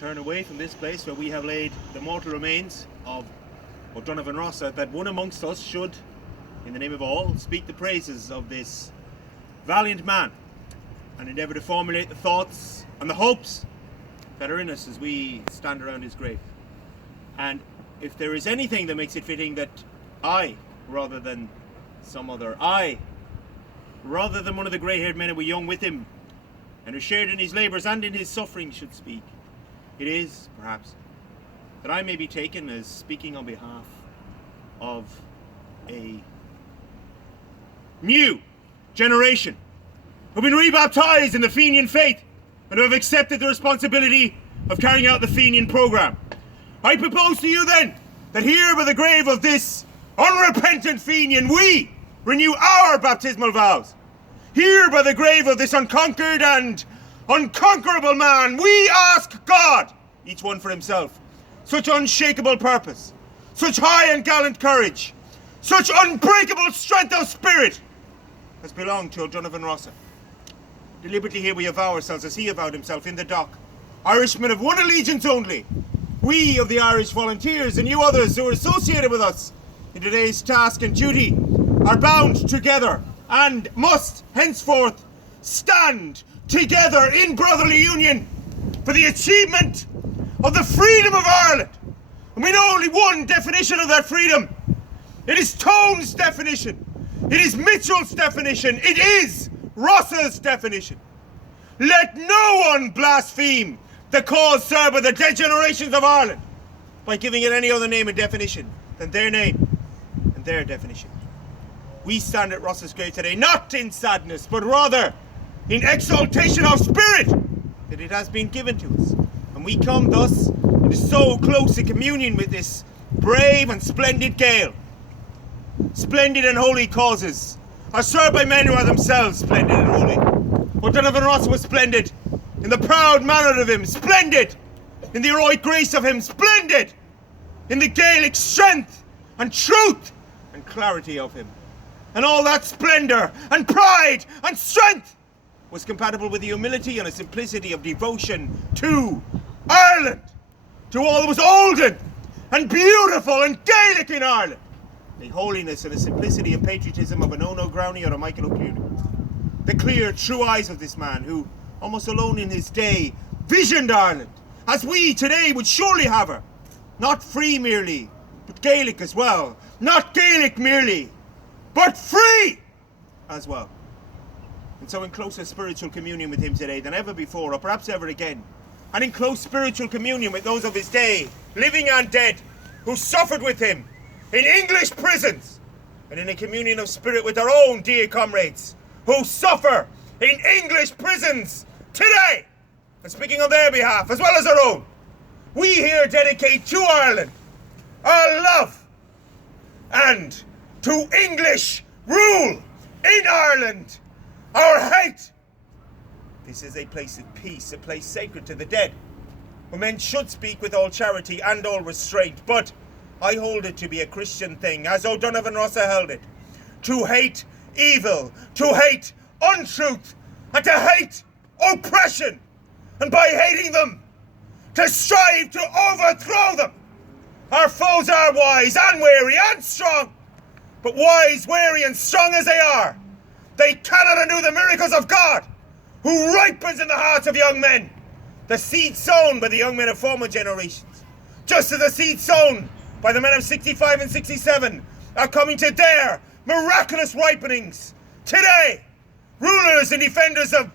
turn away from this place where we have laid the mortal remains of Glasnevin Cemetery, that one amongst us should, in the name of all, speak the praises of this valiant man and endeavour to formulate the thoughts and the hopes that are in us as we stand around his grave. And if there is anything that makes it fitting that I, rather than some other, rather than one of the grey-haired men who were young with him and who shared in his labours and in his suffering, should speak, it is, perhaps, that I may be taken as speaking on behalf of a new generation who have been rebaptized in the Fenian faith and who have accepted the responsibility of carrying out the Fenian programme. I propose to you then that here by the grave of this unrepentant Fenian we renew our baptismal vows. Here by the grave of this unconquered and unconquerable man we ask God, each one for himself, such unshakable purpose, such high and gallant courage, such unbreakable strength of spirit as belonged to Glasnevin Cemetery. Deliberately here we avow ourselves as he avowed himself in the dock, Irishmen of one allegiance only, we of the Irish Volunteers and you others who are associated with us in today's task and duty are bound together and must henceforth stand together in brotherly union for the achievement of the freedom of Ireland. And we know only one definition of that freedom. It is Tone's definition. It is Mitchell's definition. It is Ross's definition. Let no one blaspheme the cause served by the dead generations of Ireland by giving it any other name and definition than their name and their definition. We stand at Ross's grave today not in sadness, but rather in exaltation of spirit that it has been given to us. And we come thus into so close a communion with this brave and splendid Gael. Splendid and holy causes are served by men who are themselves splendid and holy. Glasnevin Cemetery was splendid in the proud manner of him, splendid in the heroic grace of him, splendid in the Gaelic strength and truth and clarity of him. And all that splendour and pride and strength was compatible with the humility and the simplicity of devotion to Ireland, to all that was olden and beautiful and Gaelic in Ireland. The holiness and the simplicity and patriotism of an Ono Growney or a Michael O'Cleary. The clear, true eyes of this man who, almost alone in his day, visioned Ireland, as we today would surely have her. Not free merely, but Gaelic as well. Not Gaelic merely, but free as well. And so in closer spiritual communion with him today than ever before, or perhaps ever again, and in close spiritual communion with those of his day, living and dead, who suffered with him in English prisons, and in a communion of spirit with our own dear comrades, who suffer in English prisons today, and speaking on their behalf as well as our own, we here dedicate to Ireland our love and to English rule in Ireland our hate. This is a place of peace, a place sacred to the dead, where men should speak with all charity and all restraint, but I hold it to be a Christian thing, as Glasnevin Cemetery held it, to hate evil, to hate untruth, and to hate oppression, and by hating them, to strive to overthrow them. Our foes are wise and wary and strong, but wise, wary, and strong as they are, they cannot undo the miracles of God, who ripens in the hearts of young men the seed sown by the young men of former generations, just as the seed sown by the men of 65 and 67 are coming to their miraculous ripenings today. Rulers and defenders of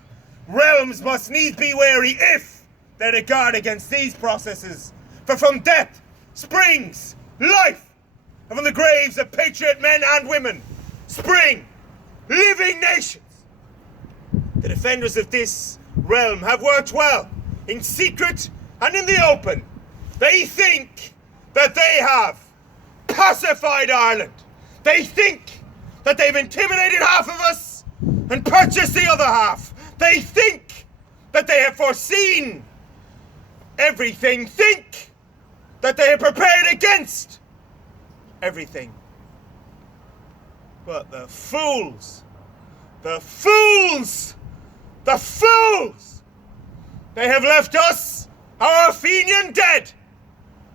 realms must needs be wary if they regard against these processes, for from death springs life, and from the graves of patriot men and women spring living nations. The defenders of this realm have worked well, in secret and in the open. They think that they have pacified Ireland. They think that they've intimidated half of us and purchased the other half. They think that they have foreseen everything. Think that they have prepared against everything. But the fools, the fools, the fools, they have left us our Fenian dead.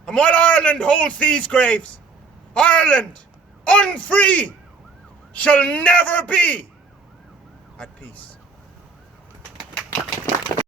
And while Ireland holds these graves, Ireland, unfree, shall never be at peace.